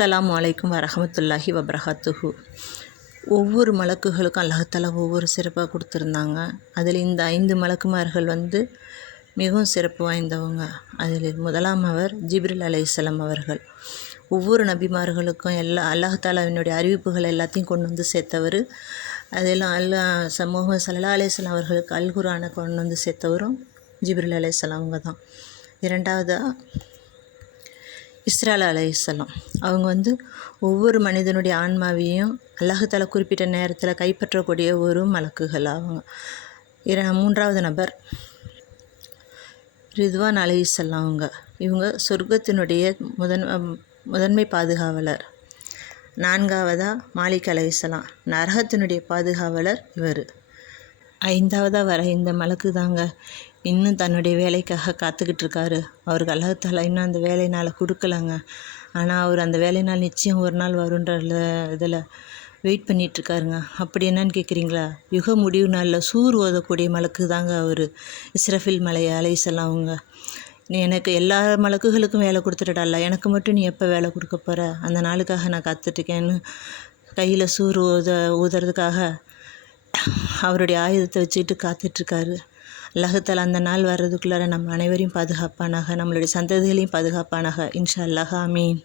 அஸ்லாம் அலைக்கும் வரஹமத்துல்லாஹி வபரகாத்துஹு ஒவ்வொரு மலக்குகளுக்கும் அல்லாஹால ஒவ்வொரு சிறப்பாக கொடுத்துருந்தாங்க. அதில் இந்த ஐந்து மலக்குமார்கள் வந்து மிகவும் சிறப்பு வாய்ந்தவங்க. அதில் முதலாம் அவர் ஜிப்ரில் அலைஹிஸ்ஸலாம் அவர்கள். ஒவ்வொரு நபிமார்களுக்கும் எல்லா அல்லாஹாலாவினுடைய அறிவிப்புகள் எல்லாத்தையும் கொண்டு வந்து சேர்த்தவர். அதெல்லாம் அல்லா சமூக சல்லா அலைஹிஸ்ஸலாம் அவர்களுக்கு அல் குரானை கொண்டு வந்து சேர்த்தவரும் ஜிப்ரில் அலையாம் அவங்க தான். இரண்டாவதாக இஸ்ரால் அலைஹிஸ்ஸலாம் அவங்க வந்து ஒவ்வொரு மனிதனுடைய ஆன்மாவையும் அல்லாஹால குறிப்பிட்ட நேரத்தில் கைப்பற்றக்கூடிய ஒரு மலக்குகள் அவங்க. இர மூன்றாவது நபர் ரித்வான் அலைஹிஸ்ஸலாம் அவங்க. இவங்க சொர்க்கத்தினுடைய முதன் முதன்மை பாதுகாவலர். நான்காவதாக மாலிக் அலைஹிஸ்ஸலாம் நரகத்தினுடைய பாதுகாவலர் இவர். ஐந்தாவதாக வர இந்த மலக்கு தாங்க. இன்னும் தன்னுடைய வேலைக்காக காத்துக்கிட்டு இருக்காரு. அவருக்கு அல்லாஹால இன்னும் அந்த வேலை நாளை கொடுக்கலங்க. ஆனால் அவர் அந்த வேலை நாள் நிச்சயம் ஒரு நாள் வருன்ற இதில் வெயிட் பண்ணிகிட்ருக்காருங்க அப்படி என்னன்னு கேட்குறீங்களா யுக முடிவு நாளில் சூர் ஓதக்கூடிய மலக்கு தாங்க அவர். இஸ்ரஃபில் மலை அலைசலாம் அவங்க. நீ எனக்கு எல்லா மலக்குகளுக்கும் வேலை கொடுத்துட்டடல்ல எனக்கு மட்டும் நீ எப்போ வேலை கொடுக்க போகிற அந்த நாளுக்காக நான் காத்துட்ருக்கேன்னு கையில் சூர் ஊத ஊதுறதுக்காக அவருடைய ஆயுதத்தை வச்சுக்கிட்டு காத்துட்ருக்காரு. அல்லாஹத்தால் அந்த நாள் வர்றதுக்குள்ளார நம்ம அனைவரையும் பாதுகாப்பானாக நம்மளுடைய சந்ததிகளையும் பாதுகாப்பானாக. இன்ஷா அல்லாஹ் ஆமீன்.